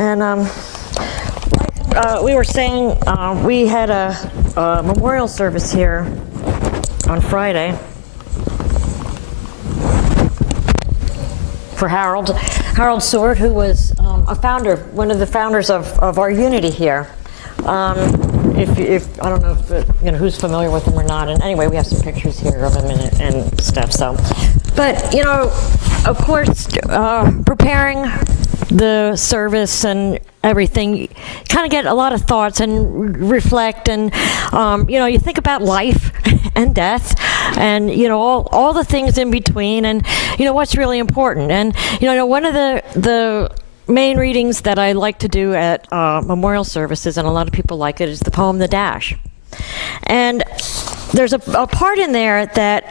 And we were saying, we had a memorial service here on Friday for Harold Sword, who was a founder, one of the founders of our unity here. If I don't know if who's familiar with him or not, and anyway, we have some pictures here of him and stuff. So, but of course, preparing the service and everything, you kind of get a lot of thoughts and reflect, and you think about life and death, and all the things in between, and what's really important. And one of the main readings that I like to do at memorial services, and a lot of people like it, is the poem "The Dash." And there's a part in there that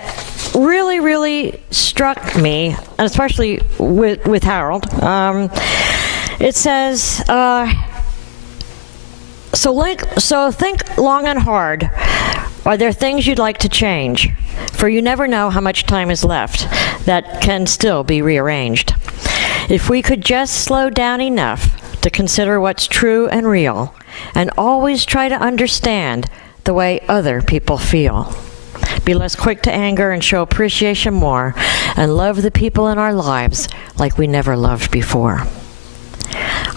really, really struck me, and especially with Harold. It says, so think long and hard. Are there things you'd like to change? For you never know how much time is left that can still be rearranged. If we could just slow down enough to consider what's true and real, and always try to understand the way other people feel. Be less quick to anger and show appreciation more, and love the people in our lives like we never loved before.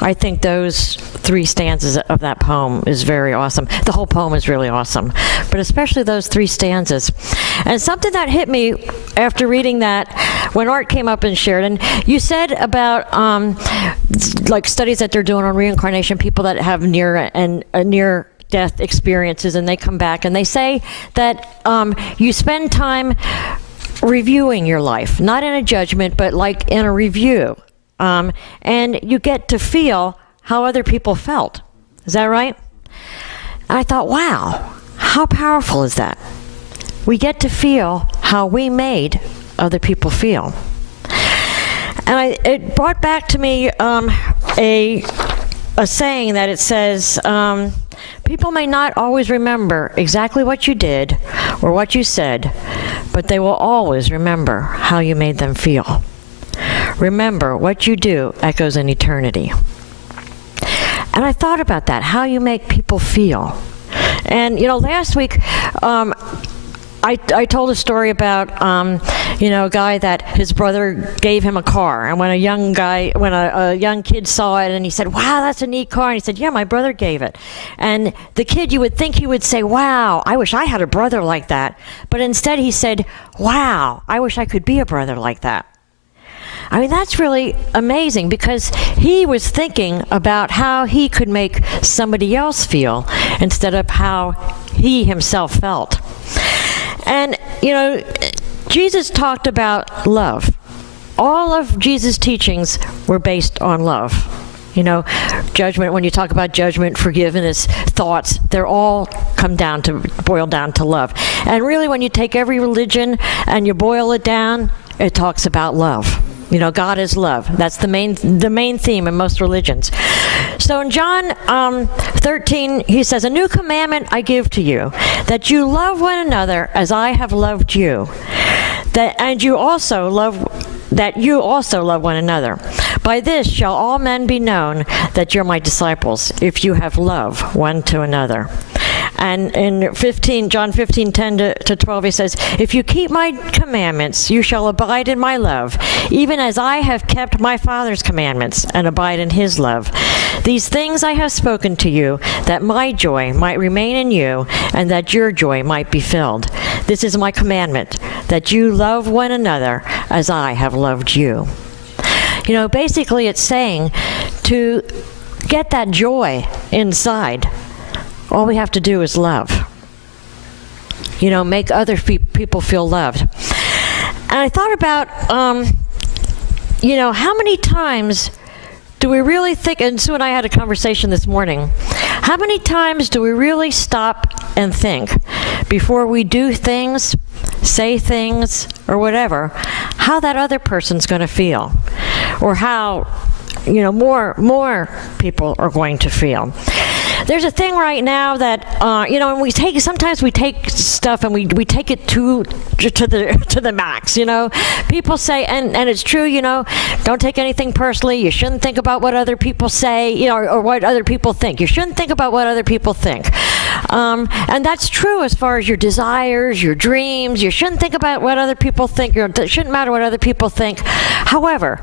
I think those 3 stanzas of that poem is very awesome. The whole poem is really awesome, but especially those 3 stanzas. And something that hit me after reading that, when Art came up and shared, and you said about like studies that they're doing on reincarnation, people that have near death experiences, and they come back and they say that you spend time reviewing your life, not in a judgment, but like in a review. And you get to feel how other people felt. Is that right? I thought, wow, how powerful is that? We get to feel how we made other people feel. And it brought back to me a saying that it says, people may not always remember exactly what you did or what you said, but they will always remember how you made them feel. Remember, what you do echoes in eternity. And I thought about that, how you make people feel. And, last week, I told a story about, a guy that his brother gave him a car. And when a young kid saw it and he said, wow, that's a neat car. And he said, yeah, my brother gave it. And the kid, you would think he would say, wow, I wish I had a brother like that. But instead he said, wow, I wish I could be a brother like that. I mean, that's really amazing, because he was thinking about how he could make somebody else feel instead of how he himself felt. And, Jesus talked about love. All of Jesus' teachings were based on love. Judgment, when you talk about judgment, forgiveness, thoughts, they're all boil down to love. And really, when you take every religion and you boil it down, it talks about love. God is love. That's the main theme in most religions. So in John 13, he says, a new commandment I give to you, that you love one another as I have loved you, that you also love one another. By this shall all men be known that you're my disciples, if you have love one to another. And in John 15, 10 to 12, he says, if you keep my commandments, you shall abide in my love, even as I have kept my Father's commandments and abide in his love. These things I have spoken to you, that my joy might remain in you, and that your joy might be filled. This is my commandment, that you love one another as I have loved you. Basically it's saying, to get that joy inside, all we have to do is love. Make other people feel loved. And I thought about, how many times do we really think, and Sue and I had a conversation this morning, how many times do we really stop and think before we do things, say things, or whatever, how that other person's going to feel, or how more people are going to feel. there's a thing right now that and sometimes we take stuff and we take it to the max. People say, and it's true. Don't take anything personally. You shouldn't think about what other people say, or what other people think. You shouldn't think about what other people think, and that's true as far as your desires, your dreams. You shouldn't think about what other people think. It shouldn't matter what other people think. However,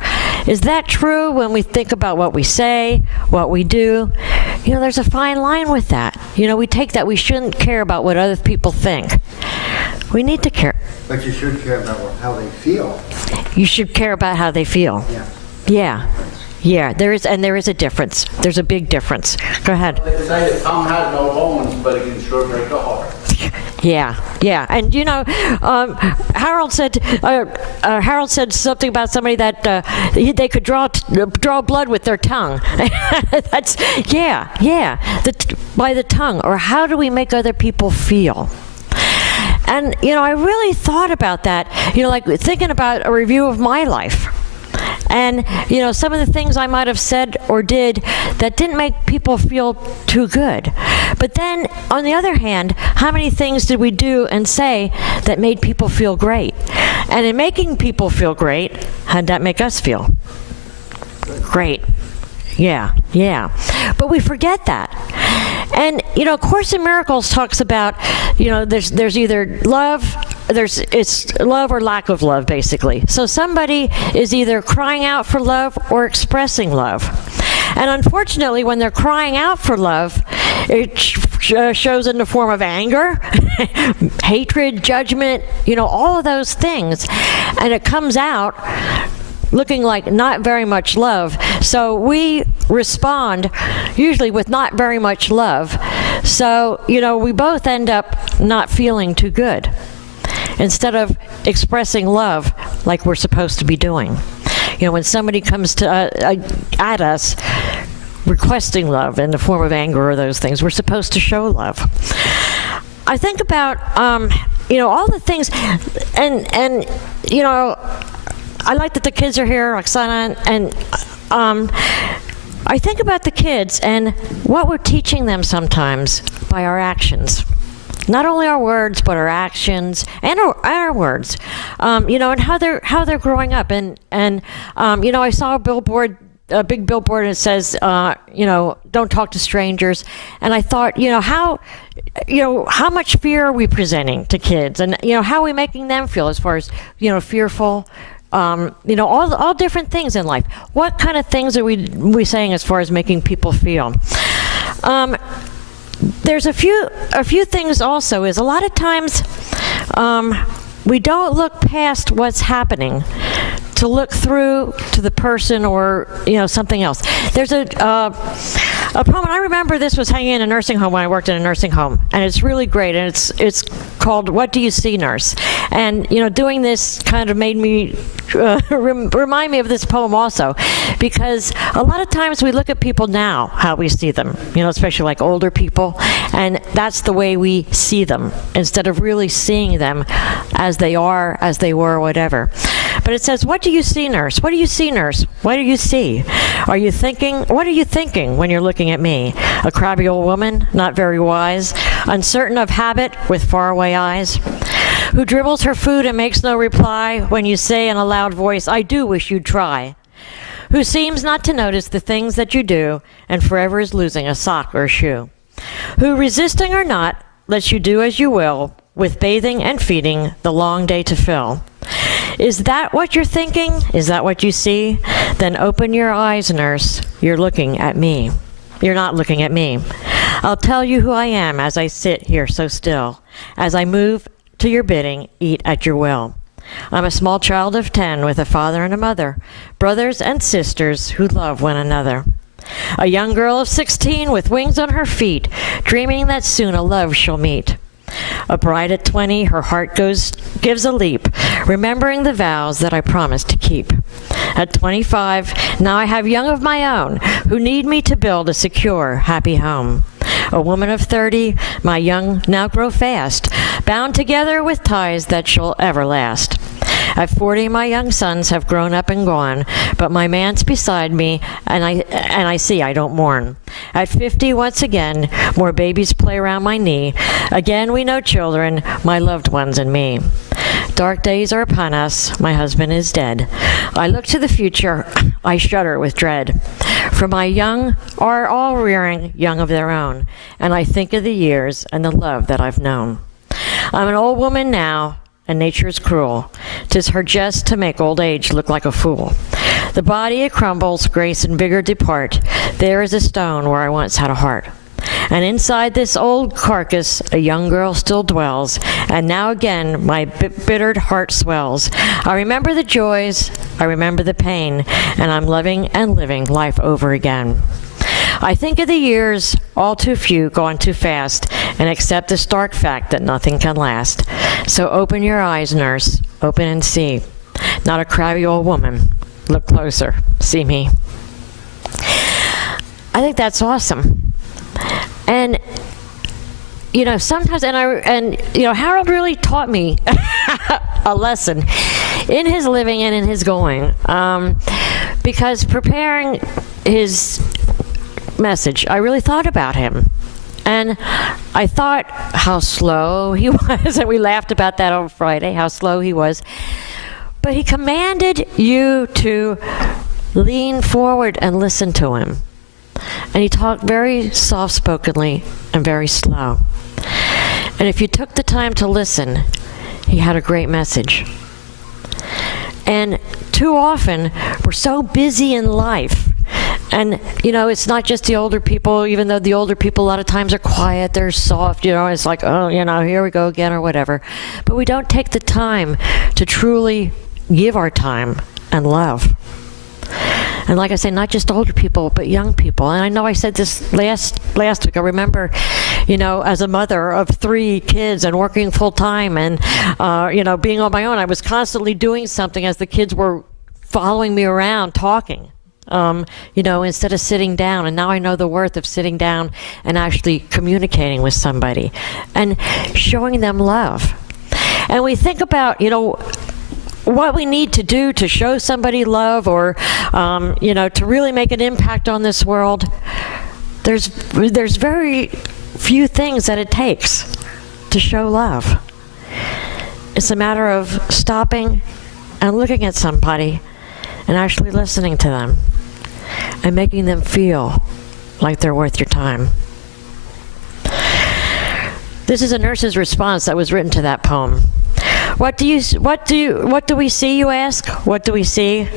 is that true when we think about what we say, what we do? There's a fine line with that. We take that we shouldn't care about what other people think. We need to care. But you should care about how they feel. You should care about how they feel. Yeah. There is a difference. There's a big difference. Go ahead. They say that tongue has no bones, but it can sure break a heart. Yeah, and Harold said something about somebody that they could draw blood with their tongue. That's by the tongue. Or how do we make other people feel? And I really thought about that. Like thinking about a review of my life. And, some of the things I might have said or did that didn't make people feel too good. But then, on the other hand, how many things did we do and say that made people feel great? And in making people feel great, how'd that make us feel? Great. Yeah. But we forget that. And, Course in Miracles talks about, there's either love, it's love or lack of love, basically. So somebody is either crying out for love or expressing love. And unfortunately, when they're crying out for love, it shows in the form of anger, hatred, judgment, all of those things. And it comes out looking like not very much love. So we respond usually with not very much love. So, we both end up not feeling too good instead of expressing love like we're supposed to be doing. When somebody comes to at us requesting love in the form of anger or those things, we're supposed to show love. I think about, all the things, and I like that the kids are here, Oksana, and I think about the kids and what we're teaching them sometimes by our actions. Not only our words, but our actions and our words. And how they're growing up. And I saw a big billboard, and it says, don't talk to strangers. And I thought, how much fear are we presenting to kids, and how are we making them feel as far as fearful. All different things in life. What kind of things are we saying as far as making people feel? There's a few things also. Is a lot of times we don't look past what's happening to look through to the person or something else. There's a poem, and I remember this was hanging in a nursing home when I worked in a nursing home, and it's really great, and it's called "What Do You See, Nurse?" And doing this kind of made me remind me of this poem also, because a lot of times we look at people now how we see them, especially like older people, and that's the way we see them instead of really seeing them as they are, as they were, whatever. But it says, "What do you see, nurse? What do you see, nurse? What do you see? What are you thinking when you're looking at me? A crabby old woman, not very wise, uncertain of habit, with faraway eyes, who dribbles her food and makes no reply when you say in a loud voice, 'I do wish you'd try,' who seems not to notice the things that you do and forever is losing a sock or a shoe, who, resisting or not, lets you do as you will, with bathing and feeding the long day to fill. Is that what you're thinking? Is that what you see? Then open your eyes, nurse. You're looking at me. You're not looking at me. I'll tell you who I am as I sit here so still, as I move to your bidding, eat at your will. I'm a small child of 10 with a father and a mother, brothers and sisters who love one another. A young girl of 16 with wings on her feet, dreaming that soon a love she'll meet. A bride at 20, her heart gives a leap, remembering the vows that I promised to keep. At 25, now I have young of my own, who need me to build a secure, happy home. A woman of 30, my young now grow fast, bound together with ties that shall ever last. At 40, my young sons have grown up and gone, but my man's beside me, and I see I don't mourn. At 50, once again, more babies play around my knee. Again, we know children, my loved ones and me. Dark days are upon us, my husband is dead. I look to the future, I shudder with dread. For my young are all rearing young of their own, and I think of the years and the love that I've known. I'm an old woman now, and nature's cruel. 'Tis her jest to make old age look like a fool. The body it crumbles, grace and vigor depart. There is a stone where I once had a heart. And inside this old carcass a young girl still dwells, and now again my bittered heart swells. I remember the joys, I remember the pain, and I'm loving and living life over again. I think of the years, all too few, gone too fast, and accept the stark fact that nothing can last. So open your eyes, nurse, open and see. Not a crabby old woman. Look closer, see me. I think that's awesome. And you know, sometimes, Harold really taught me a lesson in his living and in his going, because preparing his message, I really thought about him. And I thought how slow he was, and we laughed about that on Friday, how slow he was. But he commanded you to lean forward and listen to him. And he talked very soft-spokenly and very slow. And if you took the time to listen, he had a great message. And too often, we're so busy in life. And, you know, it's not just the older people, even though the older people a lot of times are quiet, they're soft, you know, it's like, oh, you know, here we go again or whatever. But we don't take the time to truly give our time and love. And like I say, not just older people, but young people. And I know I said this last week. I remember, you know, as a mother of 3 kids and working full time and, you know, being on my own, I was constantly doing something as the kids were following me around, talking, you know, instead of sitting down. And now I know the worth of sitting down and actually communicating with somebody and showing them love. And we think about, you know, what we need to do to show somebody love or, you know, to really make an impact on this world. There's very few things that it takes to show love. It's a matter of stopping and looking at somebody and actually listening to them and making them feel like they're worth your time. This is a nurse's response that was written to that poem. What do we see, you ask? What do we see?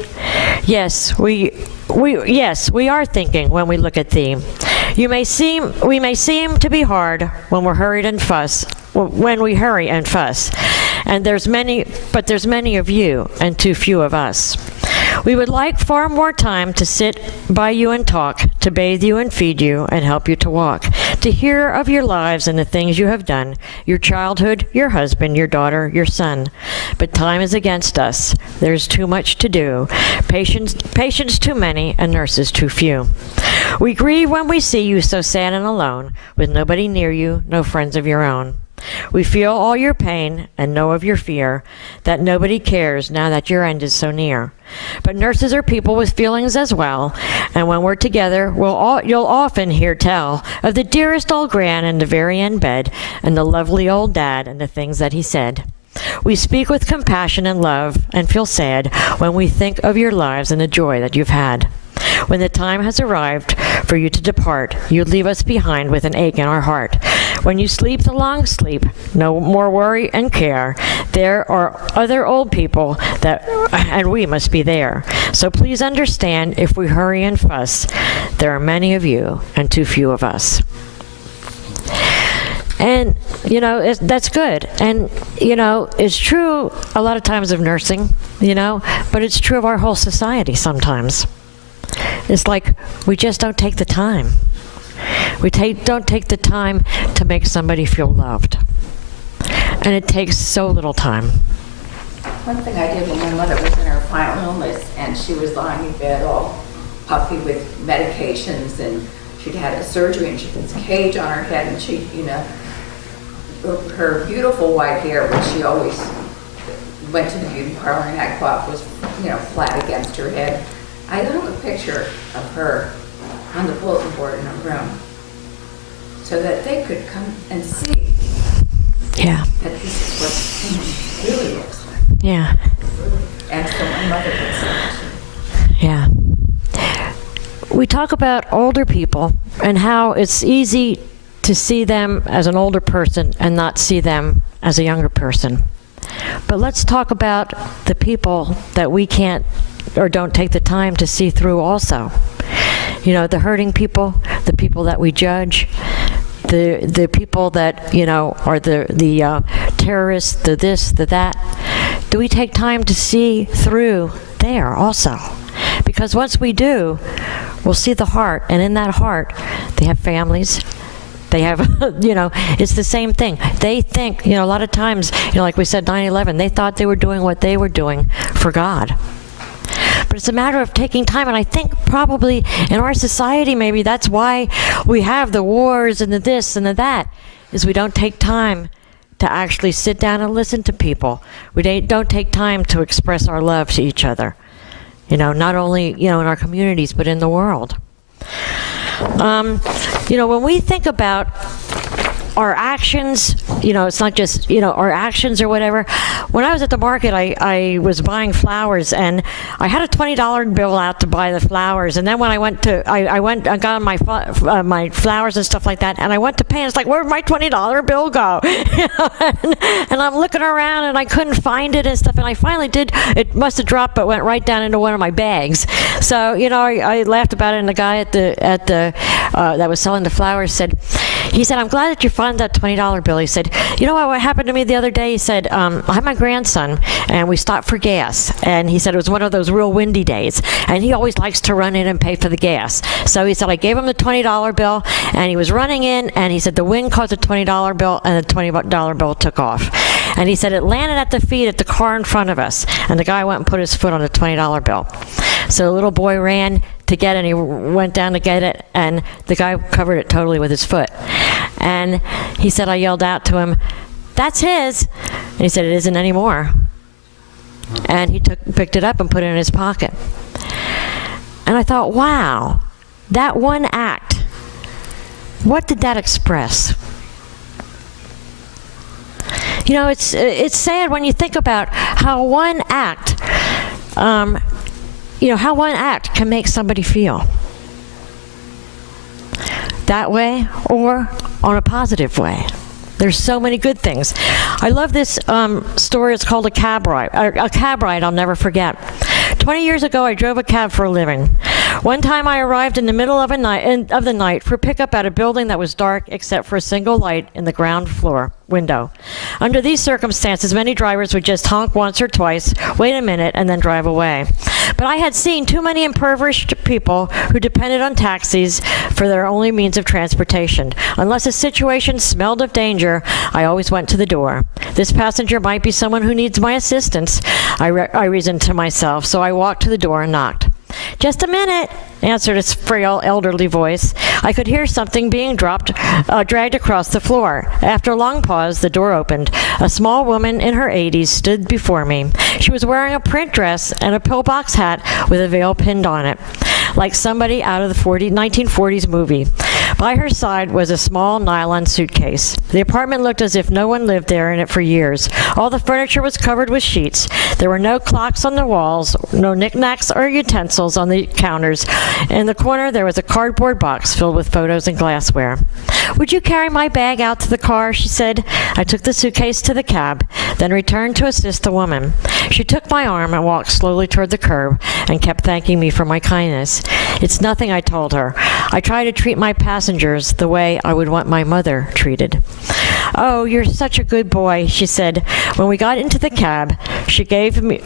Yes, we are thinking when we look at thee. We may seem to be hard when we hurry and fuss. And there's many of you and too few of us. We would like far more time to sit by you and talk, to bathe you and feed you and help you to walk, to hear of your lives and the things you have done, your childhood, your husband, your daughter, your son. But time is against us. There's too much to do. Patients too many and nurses too few. We grieve when we see you so sad and alone, with nobody near you, no friends of your own. We feel all your pain and know of your fear, that nobody cares now that your end is so near. But nurses are people with feelings as well, and when we're together, you'll often hear tell of the dearest old gran in the very end bed, and the lovely old dad and the things that he said. We speak with compassion and love and feel sad when we think of your lives and the joy that you've had. When the time has arrived for you to depart, you leave us behind with an ache in our heart. When you sleep the long sleep, no more worry and care. There are other old people and we must be there. So please understand if we hurry and fuss, there are many of you and too few of us. And, you know, that's good. And, you know, it's true a lot of times of nursing, you know, but it's true of our whole society sometimes. It's like we just don't take the time. We don't take the time to make somebody feel loved. And it takes so little time. One thing I did when my mother was in her final illness and she was lying in bed all puffy with medications and she'd had a surgery and she had this cage on her head and she, you know, her beautiful white hair, which she always went to the beauty parlor and had coif was, flat against her head. I hung a picture of her on the bulletin board in her room so that they could come and see Yeah. that this is what really looks like. Yeah. And so my mother would say, Yeah. We talk about older people and how it's easy to see them as an older person and not see them as a younger person. But let's talk about the people that we can't or don't take the time to see through also. The hurting people, the people that we judge, the people that, are the terrorists, the this, the that. Do we take time to see through there also? Because once we do, we'll see the heart, and in that heart, they have families. They have, it's the same thing. They think, a lot of times, like we said, 9/11, they thought they were doing what they were doing for God. But it's a matter of taking time, and I think probably in our society, maybe that's why we have the wars and the this and the that, is we don't take time to actually sit down and listen to people. We don't take time to express our love to each other. Not only, in our communities, but in the world. When we think about our actions, it's not just, our actions or whatever. When I was at the market, I was buying flowers, and I had a $20 bill out to buy the flowers. And then when I went to, I got my flowers and stuff like that, and I went to pay, and it's like, where'd my $20 bill go? And I'm looking around, and I couldn't find it and stuff, and I finally did. It must have dropped, but went right down into one of my bags. So, I laughed about it, and the guy at the that was selling the flowers he said, I'm glad that you found that $20 bill. He said, what happened to me the other day? He said, I had my grandson, and we stopped for gas. And he said it was one of those real windy days. And he always likes to run in and pay for the gas. So he said, I gave him the $20 bill, and he was running in, and he said the wind caused the $20 bill, and the $20 bill took off. And he said it landed at the feet at the car in front of us. And the guy went and put his foot on the $20 bill. So the little boy ran to get it, and he went down to get it, and the guy covered it totally with his foot. And he said, I yelled out to him, that's his. And he said, it isn't anymore. And he picked it up and put it in his pocket. And I thought, wow, that one act, what did that express? It's sad when you think about how one act, how one act can make somebody feel. That way or on a positive way. There's so many good things. I love this story. It's called A Cab Ride I'll never forget. 20 years ago, I drove a cab for a living. One time I arrived in the middle of the night for pickup at a building that was dark except for a single light in the ground floor window. Under these circumstances, many drivers would just honk once or twice, wait a minute, and then drive away. But I had seen too many impoverished people who depended on taxis for their only means of transportation. Unless a situation smelled of danger, I always went to the door. This passenger might be someone who needs my assistance, I reasoned to myself, so I walked to the door and knocked. Just a minute, answered a frail, elderly voice. I could hear something being dragged across the floor. After a long pause, the door opened. A small woman in her 80s stood before me. She was wearing a print dress and a pillbox hat with a veil pinned on it, like somebody out of the 1940s movie. By her side was a small nylon suitcase. The apartment looked as if no one lived there in it for years. All the furniture was covered with sheets. There were no clocks on the walls, no knickknacks or utensils on the counters. In the corner, there was a cardboard box filled with photos and glassware. Would you carry my bag out to the car, she said. I took the suitcase to the cab, then returned to assist the woman. She took my arm and walked slowly toward the curb and kept thanking me for my kindness. It's nothing, I told her. I try to treat my passengers the way I would want my mother treated. Oh, you're such a good boy, she said. When we got into the cab, she gave me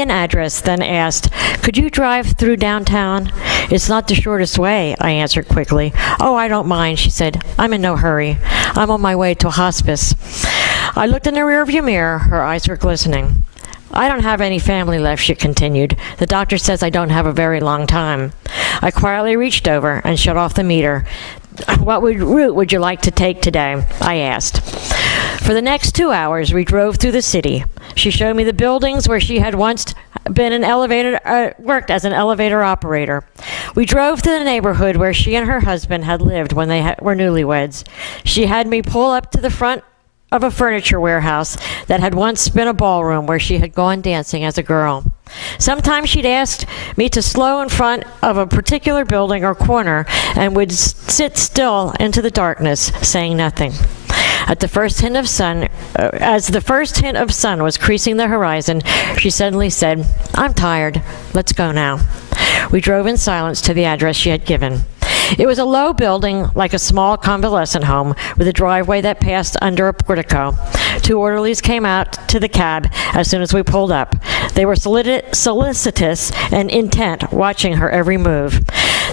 an address, then asked, could you drive through downtown? It's not the shortest way, I answered quickly. Oh, I don't mind, she said. I'm in no hurry. I'm on my way to a hospice. I looked in the rearview mirror. Her eyes were glistening. I don't have any family left, she continued. The doctor says I don't have a very long time. I quietly reached over and shut off the meter. What route would you like to take today? I asked. For the next 2 hours, we drove through the city. She showed me the buildings where she had once worked as an elevator operator. We drove to the neighborhood where she and her husband had lived when they were newlyweds. She had me pull up to the front of a furniture warehouse that had once been a ballroom where she had gone dancing as a girl. Sometimes she'd asked me to slow in front of a particular building or corner and would sit still into the darkness, saying nothing. As the first hint of sun was creasing the horizon, she suddenly said, "I'm tired. Let's go now." We drove in silence to the address she had given. It was a low building, like a small convalescent home, with a driveway that passed under a portico. 2 orderlies came out to the cab as soon as we pulled up. They were solicitous and intent, watching her every move.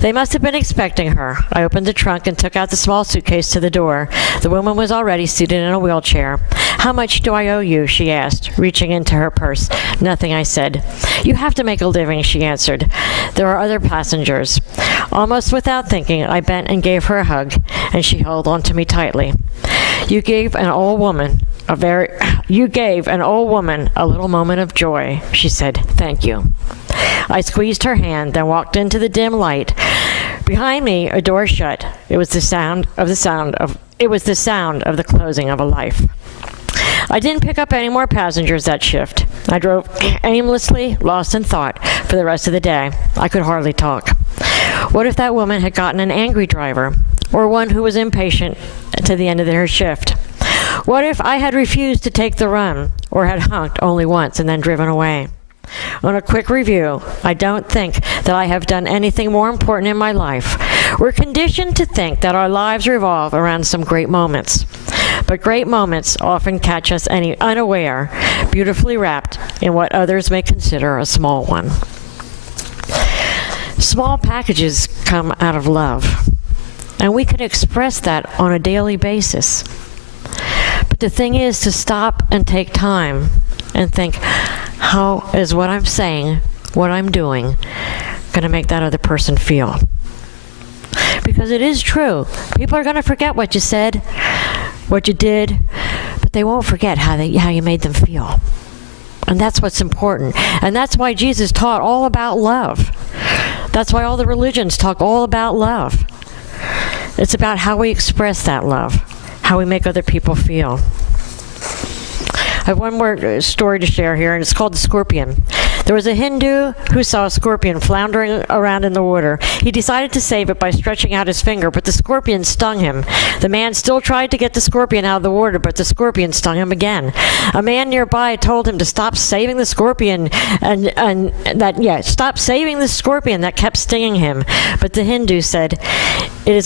They must have been expecting her. I opened the trunk and took out the small suitcase to the door. The woman was already seated in a wheelchair. "How much do I owe you?" she asked, reaching into her purse. "Nothing," I said. "You have to make a living," she answered. "There are other passengers." Almost without thinking, I bent and gave her a hug, and she held on to me tightly. You gave an old woman a little moment of joy," she said. "Thank you." I squeezed her hand, then walked into the dim light. Behind me, a door shut. It was the sound of the closing of a life. I didn't pick up any more passengers that shift. I drove aimlessly, lost in thought, for the rest of the day. I could hardly talk. What if that woman had gotten an angry driver, or one who was impatient to the end of their shift? What if I had refused to take the run, or had honked only once and then driven away? On a quick review, I don't think that I have done anything more important in my life. We're conditioned to think that our lives revolve around some great moments. But great moments often catch us unaware, beautifully wrapped in what others may consider a small one. Small packages come out of love, and we can express that on a daily basis. But the thing is to stop and take time and think, how is what I'm saying, what I'm doing, going to make that other person feel? Because it is true. People are going to forget what you said, what you did, but they won't forget how you made them feel. And that's what's important. And that's why Jesus taught all about love. That's why all the religions talk all about love. It's about how we express that love, how we make other people feel. I have one more story to share here, and it's called The Scorpion. There was a Hindu who saw a scorpion floundering around in the water. He decided to save it by stretching out his finger, but the scorpion stung him. The man still tried to get the scorpion out of the water, but the scorpion stung him again. A man nearby told him to stop saving the scorpion, stop saving the scorpion that kept stinging him. But the Hindu said, It is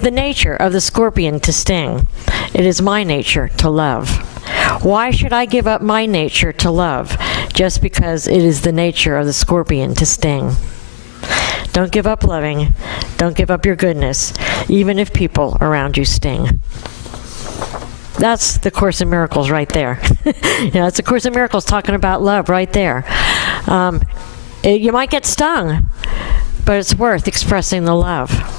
the nature of the scorpion to sting. It is my nature to love. Why should I give up my nature to love just because it is the nature of the scorpion to sting? Don't give up loving. Don't give up your goodness, even if people around you sting. That's the Course in Miracles right there. It's the Course in Miracles talking about love right there. You might get stung, but it's worth expressing the love.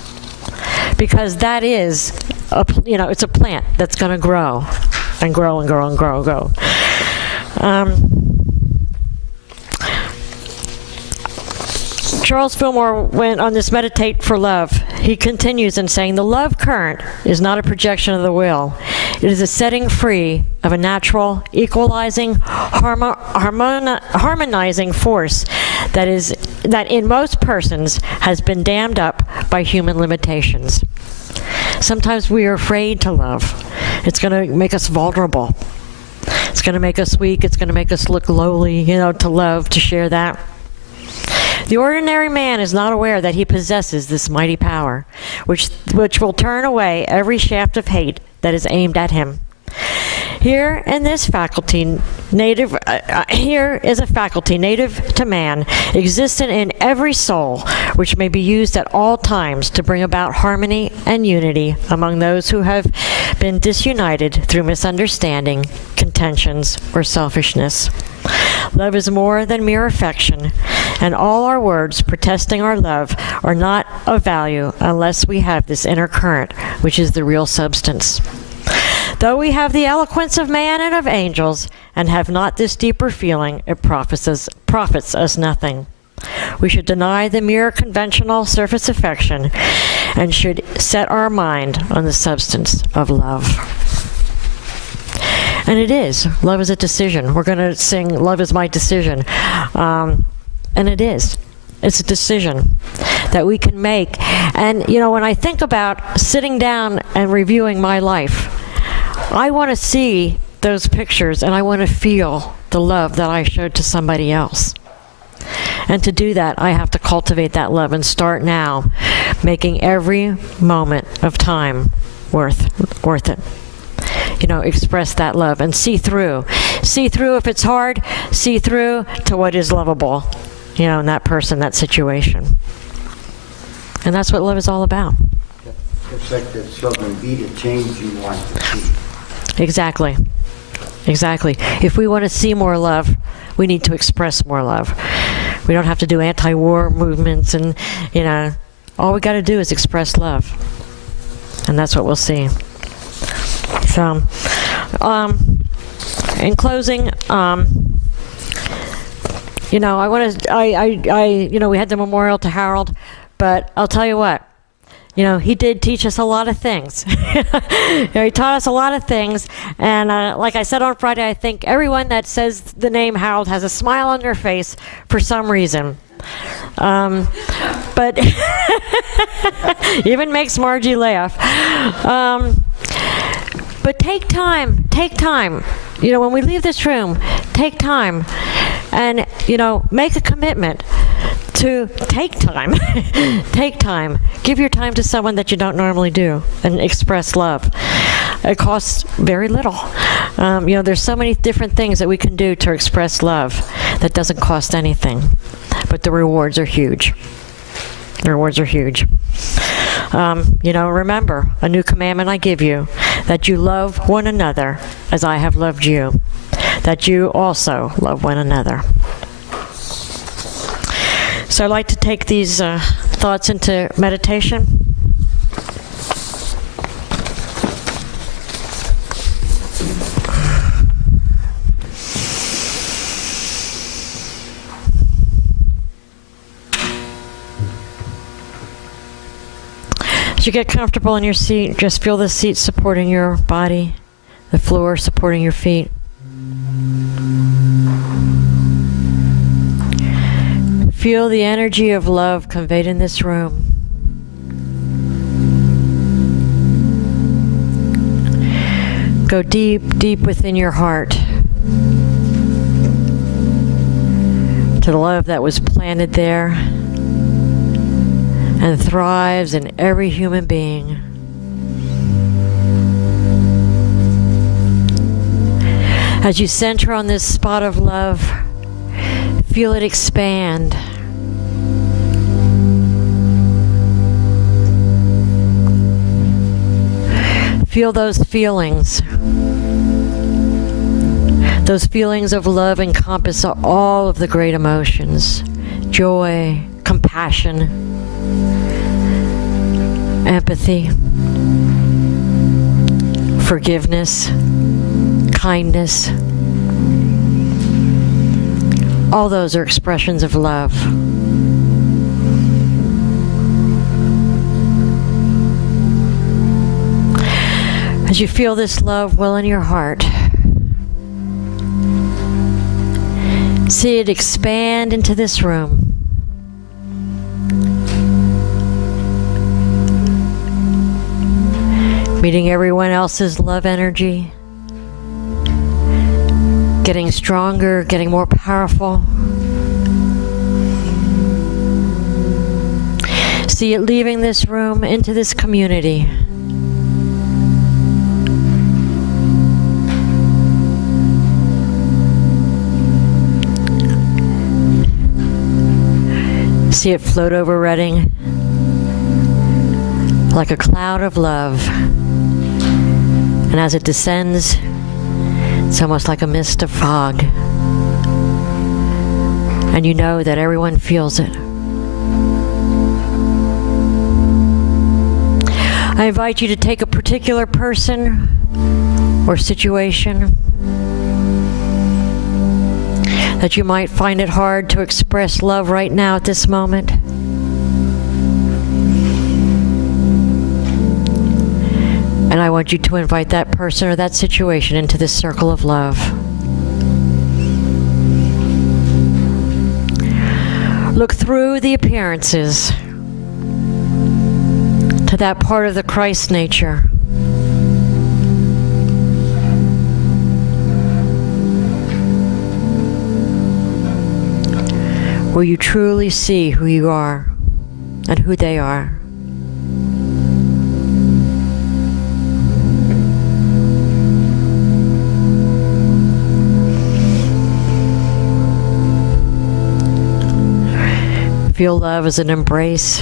Because that is, it's a plant that's going to grow and grow and grow and grow and grow. Charles Fillmore went on this meditate for love. He continues in saying, the love current is not a projection of the will. It is a setting free of a natural, equalizing, harmonizing force that in most persons has been dammed up by human limitations. Sometimes we are afraid to love. It's going to make us vulnerable. It's going to make us weak. It's going to make us look lowly, to love, to share that. The ordinary man is not aware that he possesses this mighty power, which will turn away every shaft of hate that is aimed at him. Here is a faculty native to man, existent in every soul, which may be used at all times to bring about harmony and unity among those who have been disunited through misunderstanding, contentions, or selfishness. Love is more than mere affection, and all our words protesting our love are not of value unless we have this inner current, which is the real substance. Though we have the eloquence of man and of angels, and have not this deeper feeling, it profits us nothing. We should deny the mere conventional surface affection, and should set our mind on the substance of love. And it is. Love is a decision. We're going to sing Love is My Decision. And it is. It's a decision that we can make. And, you know, when I think about sitting down and reviewing my life, I want to see those pictures and I want to feel the love that I showed to somebody else. And to do that, I have to cultivate that love and start now, making every moment of time worth it. You know, express that love and see through. See through if it's hard, see through to what is lovable, you know, in that person, that situation. And that's what love is all about. It's like the slogan, be the change you want to see. Exactly. Exactly. If we want to see more love, we need to express more love. We don't have to do anti-war movements and, you know, all we got to do is express love. And that's what we'll see. So, in closing, you know, you know, we had the memorial to Harold, but I'll tell you what, you know, he did teach us a lot of things. You know, he taught us a lot of things, and like I said on Friday, I think everyone that says the name Harold has a smile on their face for some reason. But even makes Margie laugh. But take time. You know, when we leave this room, take time and, you know, make a commitment to take time. Take time. Give your time to someone that you don't normally do and express love. It costs very little. You know, there's so many different things that we can do to express love that doesn't cost anything. But the rewards are huge. The rewards are huge. You know, remember, a new commandment I give you, that you love one another as I have loved you, that you also love one another. So I'd like to take these thoughts into meditation. As you get comfortable in your seat, just feel the seat supporting your body, the floor supporting your feet. Feel the energy of love conveyed in this room. Go deep, deep within your heart to the love that was planted there and thrives in every human being. As you center on this spot of love, feel it expand. Feel those feelings. Those feelings of love encompass all of the great emotions: joy, compassion, empathy, forgiveness, kindness. All those are expressions of love. As you feel this love well in your heart, see it expand into this room. Meeting everyone else's love energy, getting stronger, getting more powerful. See it leaving this room into this community. See it float over Reading like a cloud of love. And as it descends, it's almost like a mist of fog. And you know that everyone feels it. I invite you to take a particular person or situation that you might find it hard to express love right now at this moment. And I want you to invite that person or that situation into this circle of love. Look through the appearances to that part of the Christ nature where you truly see who you are and who they are. Feel love as an embrace,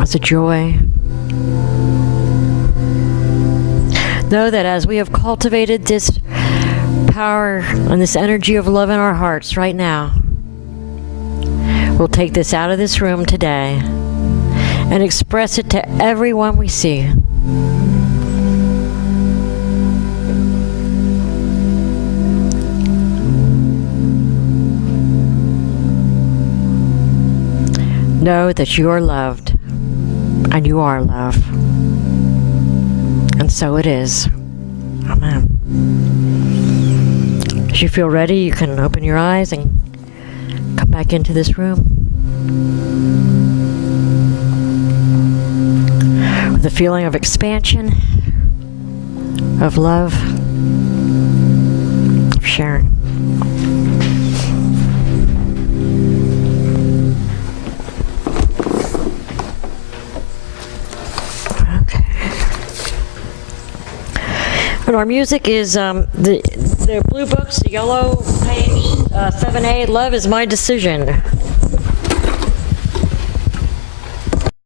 as a joy. Know that as we have cultivated this power and this energy of love in our hearts right now, we'll take this out of this room today and express it to everyone we see. Know that you are loved and you are love. And so it is. Amen. As you feel ready, you can open your eyes and come back into this room with a feeling of expansion, of love, of sharing. And our music is the blue books, the yellow page 7A, Love is My Decision.